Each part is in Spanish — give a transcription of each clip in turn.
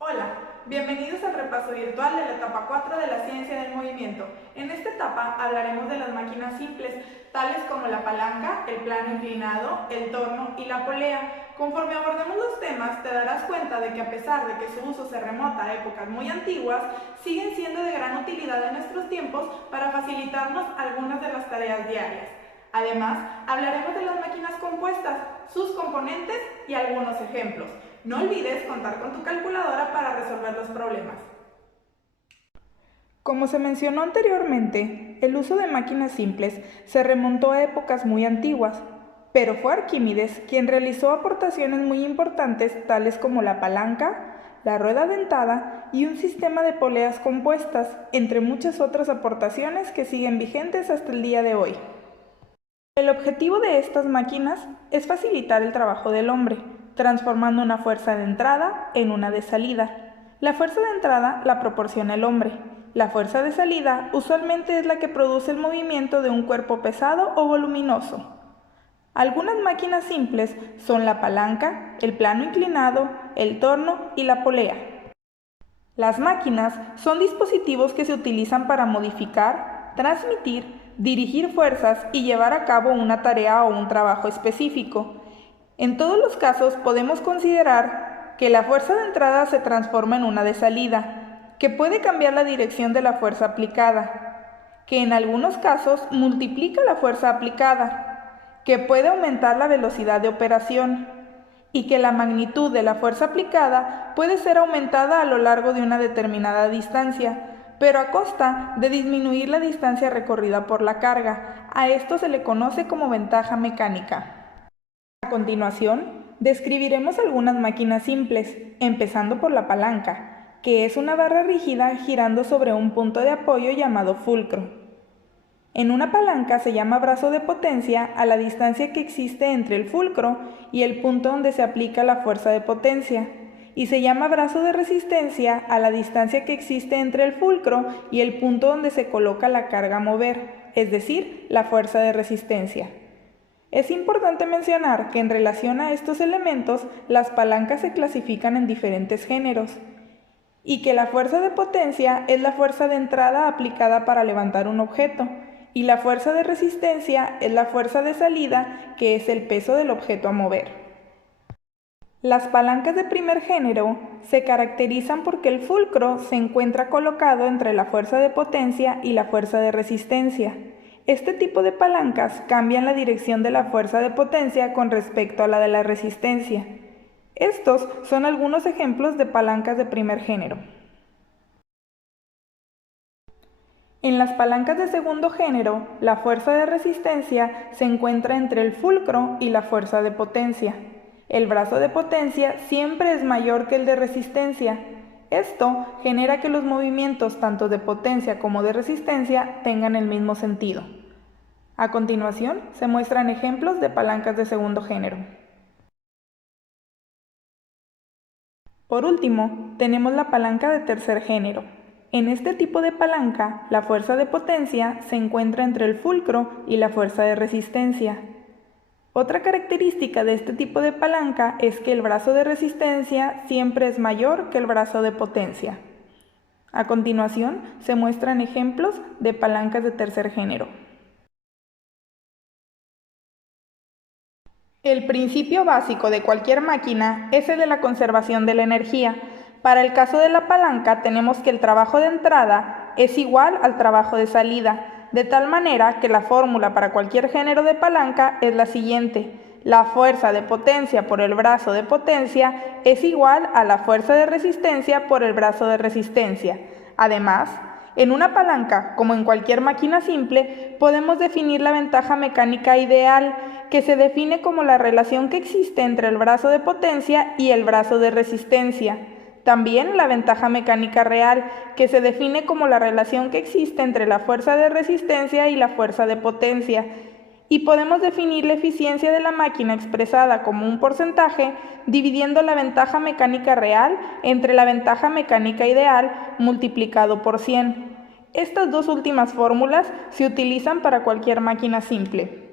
Hola, bienvenidos al repaso virtual de la etapa 4 de la ciencia del movimiento. En esta etapa hablaremos de las máquinas simples, tales como la palanca, el plano inclinado, el torno y la polea. Conforme abordemos los temas, te darás cuenta de que a pesar de que su uso se remota a épocas muy antiguas, siguen siendo de gran utilidad en nuestros tiempos para facilitarnos algunas de las tareas diarias. Además, hablaremos de las máquinas compuestas, sus componentes y algunos ejemplos. No olvides contar con tu calculadora para resolver los problemas. Como se mencionó anteriormente, el uso de máquinas simples se remontó a épocas muy antiguas, pero fue Arquímedes quien realizó aportaciones muy importantes tales como la palanca, la rueda dentada y un sistema de poleas compuestas, entre muchas otras aportaciones que siguen vigentes hasta el día de hoy. El objetivo de estas máquinas es facilitar el trabajo del hombre, transformando una fuerza de entrada en una de salida. La fuerza de entrada la proporciona el hombre. La fuerza de salida usualmente es la que produce el movimiento de un cuerpo pesado o voluminoso. Algunas máquinas simples son la palanca, el plano inclinado, el torno y la polea. Las máquinas son dispositivos que se utilizan para modificar, transmitir, dirigir fuerzas y llevar a cabo una tarea o un trabajo específico. En todos los casos podemos considerar que la fuerza de entrada se transforma en una de salida, que puede cambiar la dirección de la fuerza aplicada, que en algunos casos multiplica la fuerza aplicada, que puede aumentar la velocidad de operación, y que la magnitud de la fuerza aplicada puede ser aumentada a lo largo de una determinada distancia, pero a costa de disminuir la distancia recorrida por la carga. A esto se le conoce como ventaja mecánica. A continuación, describiremos algunas máquinas simples, empezando por la palanca, que es una barra rígida girando sobre un punto de apoyo llamado fulcro. En una palanca se llama brazo de potencia a la distancia que existe entre el fulcro y el punto donde se aplica la fuerza de potencia, y se llama brazo de resistencia a la distancia que existe entre el fulcro y el punto donde se coloca la carga a mover, es decir, la fuerza de resistencia. Es importante mencionar que en relación a estos elementos, las palancas se clasifican en diferentes géneros, y que la fuerza de potencia es la fuerza de entrada aplicada para levantar un objeto, y la fuerza de resistencia es la fuerza de salida, que es el peso del objeto a mover. Las palancas de primer género se caracterizan porque el fulcro se encuentra colocado entre la fuerza de potencia y la fuerza de resistencia. Este tipo de palancas cambian la dirección de la fuerza de potencia con respecto a la de la resistencia. Estos son algunos ejemplos de palancas de primer género. En las palancas de segundo género, la fuerza de resistencia se encuentra entre el fulcro y la fuerza de potencia. El brazo de potencia siempre es mayor que el de resistencia. Esto genera que los movimientos tanto de potencia como de resistencia tengan el mismo sentido. A continuación, se muestran ejemplos de palancas de segundo género. Por último, tenemos la palanca de tercer género. En este tipo de palanca, la fuerza de potencia se encuentra entre el fulcro y la fuerza de resistencia. Otra característica de este tipo de palanca es que el brazo de resistencia siempre es mayor que el brazo de potencia. A continuación, se muestran ejemplos de palancas de tercer género. El principio básico de cualquier máquina es el de la conservación de la energía. Para el caso de la palanca tenemos que el trabajo de entrada es igual al trabajo de salida, de tal manera que la fórmula para cualquier género de palanca es la siguiente. La fuerza de potencia por el brazo de potencia es igual a la fuerza de resistencia por el brazo de resistencia. Además, en una palanca, como en cualquier máquina simple, podemos definir la ventaja mecánica ideal, que se define como la relación que existe entre el brazo de potencia y el brazo de resistencia. También la ventaja mecánica real, que se define como la relación que existe entre la fuerza de resistencia y la fuerza de potencia. Y podemos definir la eficiencia de la máquina expresada como un porcentaje, dividiendo la ventaja mecánica real entre la ventaja mecánica ideal multiplicado por 100. Estas dos últimas fórmulas se utilizan para cualquier máquina simple.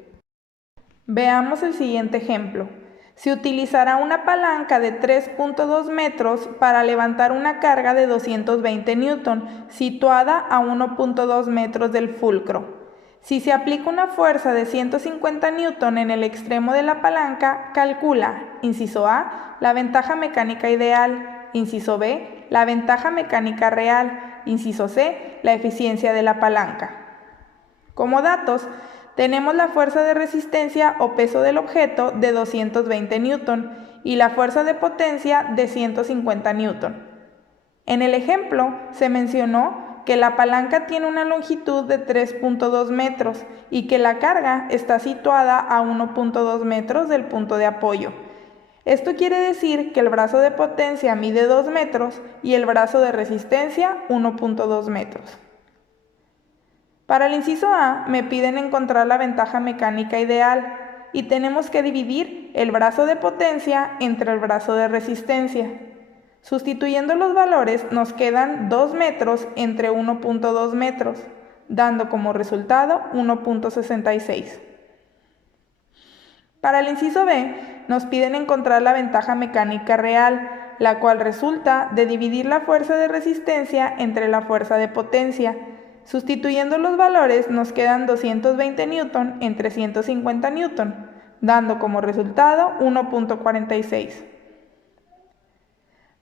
Veamos el siguiente ejemplo. Se utilizará una palanca de 3.2 metros para levantar una carga de 220 newton, situada a 1.2 metros del fulcro. Si se aplica una fuerza de 150 newton en el extremo de la palanca, calcula, inciso A, la ventaja mecánica ideal, inciso B, la ventaja mecánica real, inciso C, la eficiencia de la palanca. Como datos, tenemos la fuerza de resistencia o peso del objeto de 220 newton y la fuerza de potencia de 150 newton. En el ejemplo se mencionó que la palanca tiene una longitud de 3.2 metros y que la carga está situada a 1.2 metros del punto de apoyo. Esto quiere decir que el brazo de potencia mide 2 metros y el brazo de resistencia 1.2 metros. Para el inciso A me piden encontrar la ventaja mecánica ideal y tenemos que dividir el brazo de potencia entre el brazo de resistencia. Sustituyendo los valores nos quedan 2 metros entre 1.2 metros, dando como resultado 1.66. Para el inciso B nos piden encontrar la ventaja mecánica real, la cual resulta de dividir la fuerza de resistencia entre la fuerza de potencia. Sustituyendo los valores nos quedan 220 newton entre 150 newton, dando como resultado 1.46.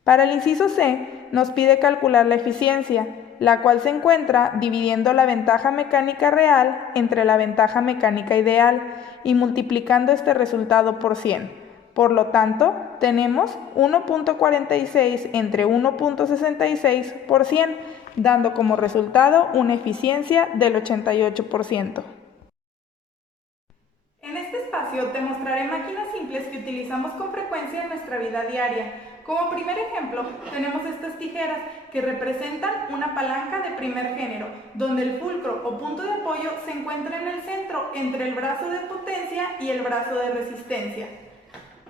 Para el inciso C nos pide calcular la eficiencia, la cual se encuentra dividiendo la ventaja mecánica real entre la ventaja mecánica ideal y multiplicando este resultado por 100. Por lo tanto, tenemos 1.46 entre 1.66 por 100, dando como resultado una eficiencia del 88%. En este espacio te mostraré máquinas simples que utilizamos con frecuencia en nuestra vida diaria. Como primer ejemplo, tenemos estas tijeras que representan una palanca de primer género, donde el fulcro o punto de apoyo se encuentra en el centro entre el brazo de potencia y el brazo de resistencia.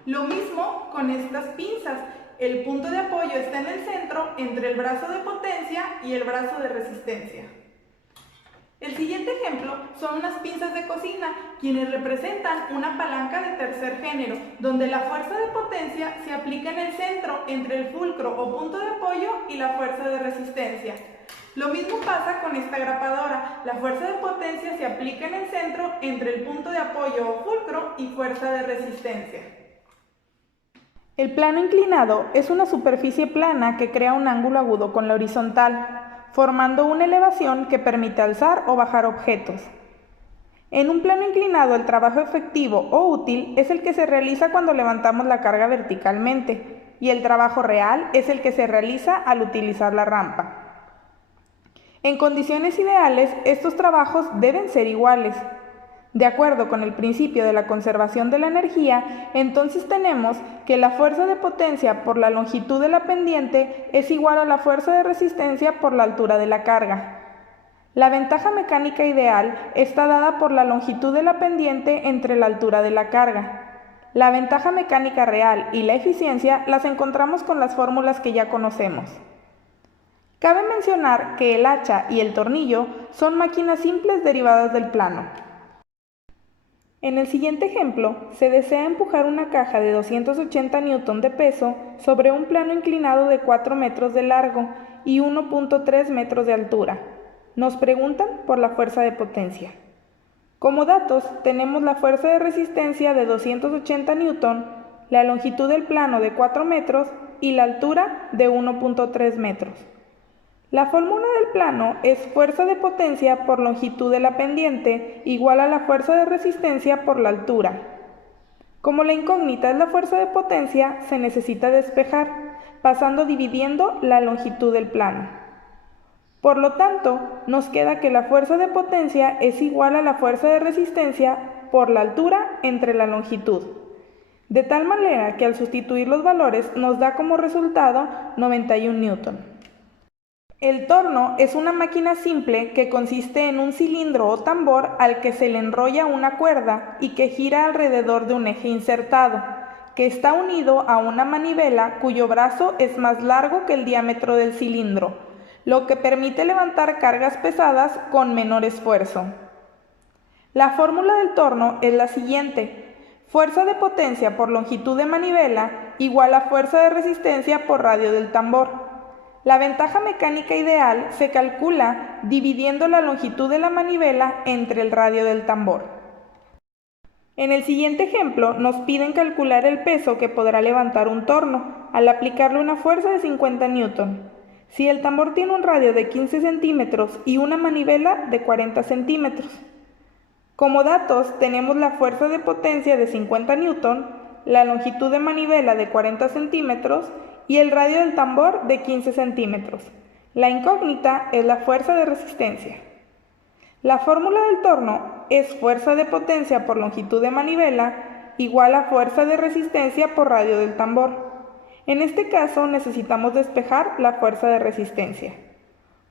Lo mismo con estas pinzas. El punto de apoyo está en el centro entre el brazo de potencia y el brazo de resistencia. El siguiente ejemplo son unas pinzas de cocina, quienes representan una palanca de tercer género, donde la fuerza de potencia se aplica en el centro entre el fulcro o punto de apoyo y la fuerza de resistencia. Lo mismo pasa con esta grapadora. La fuerza de potencia se aplica en el centro entre el punto de apoyo o fulcro y fuerza de resistencia. El plano inclinado es una superficie plana que crea un ángulo agudo con la horizontal, formando una elevación que permite alzar o bajar objetos. En un plano inclinado, el trabajo efectivo o útil es el que se realiza cuando levantamos la carga verticalmente, y el trabajo real es el que se realiza al utilizar la rampa. En condiciones ideales, estos trabajos deben ser iguales. De acuerdo con el principio de la conservación de la energía, entonces tenemos que la fuerza de potencia por la longitud de la pendiente es igual a la fuerza de resistencia por la altura de la carga. La ventaja mecánica ideal está dada por la longitud de la pendiente entre la altura de la carga. La ventaja mecánica real y la eficiencia las encontramos con las fórmulas que ya conocemos. Cabe mencionar que el hacha y el tornillo son máquinas simples derivadas del plano. En el siguiente ejemplo, se desea empujar una caja de 280 newton de peso sobre un plano inclinado de 4 metros de largo y 1.3 metros de altura. Nos preguntan por la fuerza de potencia. Como datos, tenemos la fuerza de resistencia de 280 newton, la longitud del plano de 4 metros y la altura de 1.3 metros. La fórmula del plano es fuerza de potencia por longitud de la pendiente igual a la fuerza de resistencia por la altura. Como la incógnita es la fuerza de potencia, se necesita despejar, pasando dividiendo la longitud del plano. Por lo tanto, nos queda que la fuerza de potencia es igual a la fuerza de resistencia por la altura entre la longitud. De tal manera que al sustituir los valores nos da como resultado 91 newton. El torno es una máquina simple que consiste en un cilindro o tambor al que se le enrolla una cuerda y que gira alrededor de un eje insertado, que está unido a una manivela cuyo brazo es más largo que el diámetro del cilindro, lo que permite levantar cargas pesadas con menor esfuerzo. La fórmula del torno es la siguiente: Fuerza de potencia por longitud de manivela igual a fuerza de resistencia por radio del tambor. La ventaja mecánica ideal se calcula dividiendo la longitud de la manivela entre el radio del tambor. En el siguiente ejemplo nos piden calcular el peso que podrá levantar un torno al aplicarle una fuerza de 50 Newton. Si el tambor tiene un radio de 15 centímetros y una manivela de 40 centímetros. Como datos tenemos la fuerza de potencia de 50 Newton, la longitud de manivela de 40 centímetros y el radio del tambor de 15 centímetros. La incógnita es la fuerza de resistencia. La fórmula del torno es fuerza de potencia por longitud de manivela igual a fuerza de resistencia por radio del tambor. En este caso necesitamos despejar la fuerza de resistencia.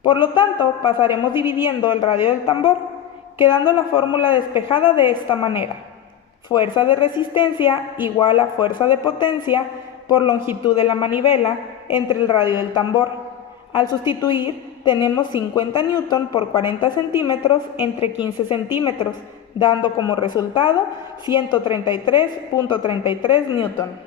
Por lo tanto, pasaremos dividiendo el radio del tambor, quedando la fórmula despejada de esta manera. Fuerza de resistencia igual a fuerza de potencia por longitud de la manivela entre el radio del tambor. Al sustituir, tenemos 50 Newton por 40 centímetros entre 15 centímetros, dando como resultado 133.33 Newton.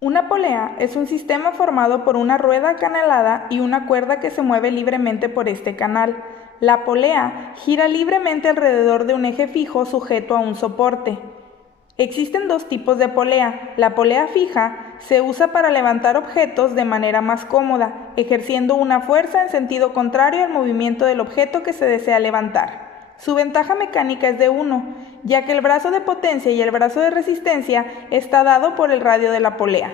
Una polea es un sistema formado por una rueda acanalada y una cuerda que se mueve libremente por este canal. La polea gira libremente alrededor de un eje fijo sujeto a un soporte. Existen dos tipos de polea. La polea fija se usa para levantar objetos de manera más cómoda, ejerciendo una fuerza en sentido contrario al movimiento del objeto que se desea levantar. Su ventaja mecánica es de 1, ya que el brazo de potencia y el brazo de resistencia está dado por el radio de la polea.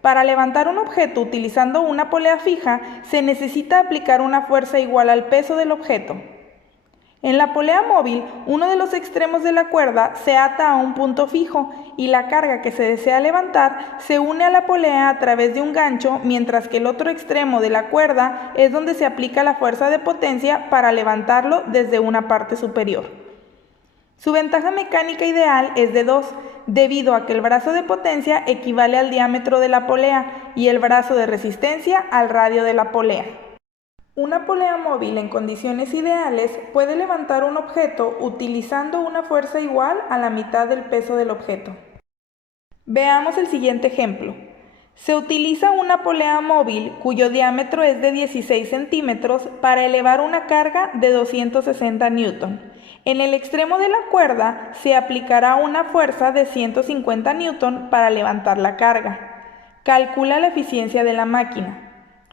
Para levantar un objeto utilizando una polea fija, se necesita aplicar una fuerza igual al peso del objeto. En la polea móvil, uno de los extremos de la cuerda se ata a un punto fijo y la carga que se desea levantar se une a la polea a través de un gancho, mientras que el otro extremo de la cuerda es donde se aplica la fuerza de potencia para levantarlo desde una parte superior. Su ventaja mecánica ideal es de 2, debido a que el brazo de potencia equivale al diámetro de la polea y el brazo de resistencia al radio de la polea. Una polea móvil en condiciones ideales puede levantar un objeto utilizando una fuerza igual a la mitad del peso del objeto. Veamos el siguiente ejemplo. Se utiliza una polea móvil cuyo diámetro es de 16 centímetros para elevar una carga de 260 Newton. En el extremo de la cuerda se aplicará una fuerza de 150 Newton para levantar la carga. Calcula la eficiencia de la máquina.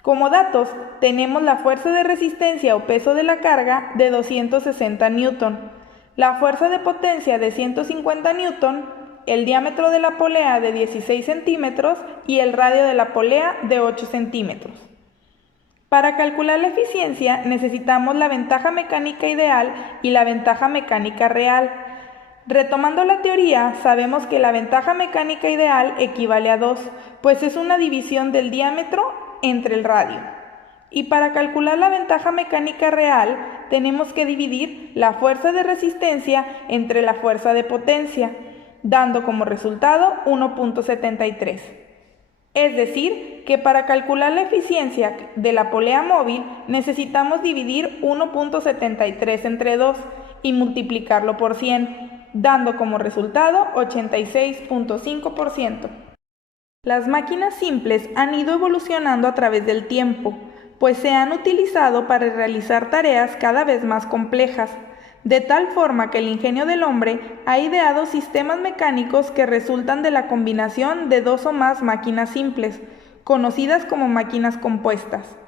Como datos, tenemos la fuerza de resistencia o peso de la carga de 260 Newton, la fuerza de potencia de 150 Newton, el diámetro de la polea de 16 centímetros y el radio de la polea de 8 centímetros. Para calcular la eficiencia necesitamos la ventaja mecánica ideal y la ventaja mecánica real. Retomando la teoría, sabemos que la ventaja mecánica ideal equivale a 2, pues es una división del diámetro entre el radio. Y para calcular la ventaja mecánica real, tenemos que dividir la fuerza de resistencia entre la fuerza de potencia, dando como resultado 1.73. Es decir, que para calcular la eficiencia de la polea móvil necesitamos dividir 1.73 entre 2 y multiplicarlo por 100, dando como resultado 86.5%. Las máquinas simples han ido evolucionando a través del tiempo, pues se han utilizado para realizar tareas cada vez más complejas, de tal forma que el ingenio del hombre ha ideado sistemas mecánicos que resultan de la combinación de dos o más máquinas simples, conocidas como máquinas compuestas.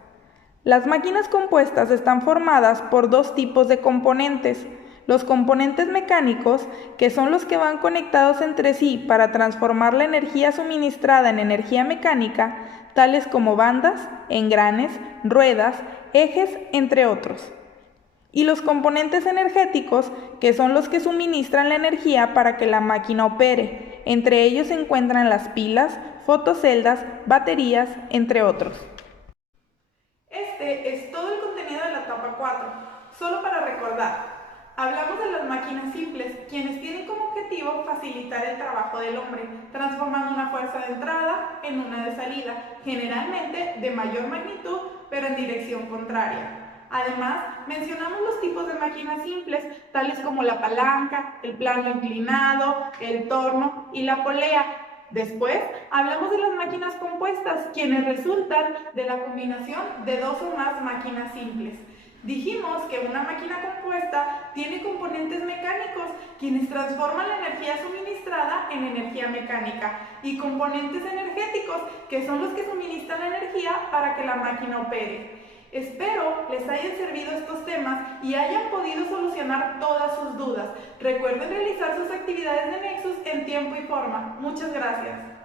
Las máquinas compuestas están formadas por dos tipos de componentes: los componentes mecánicos, que son los que van conectados entre sí para transformar la energía suministrada en energía mecánica, tales como bandas, engranes, ruedas, ejes, entre otros. Y los componentes energéticos, que son los que suministran la energía para que la máquina opere. Entre ellos se encuentran las pilas, fotoceldas, baterías, entre otros. Este es todo el contenido de la etapa 4. Solo para recordar, hablamos de las máquinas simples, quienes tienen como objetivo facilitar el trabajo del hombre, transformando una fuerza de entrada en una de salida, generalmente de mayor magnitud, pero en dirección contraria. Además, mencionamos los tipos de máquinas simples, tales como la palanca, el plano inclinado, el torno y la polea. Después, hablamos de las máquinas compuestas, quienes resultan de la combinación de dos o más máquinas simples. Dijimos que una máquina compuesta tiene componentes mecánicos, quienes transforman la energía suministrada en energía mecánica, y componentes energéticos, que son los que suministran la energía para que la máquina opere. Espero les hayan servido estos temas y hayan podido solucionar todas sus dudas. Recuerden realizar sus actividades de Nexus en tiempo y forma. Muchas gracias.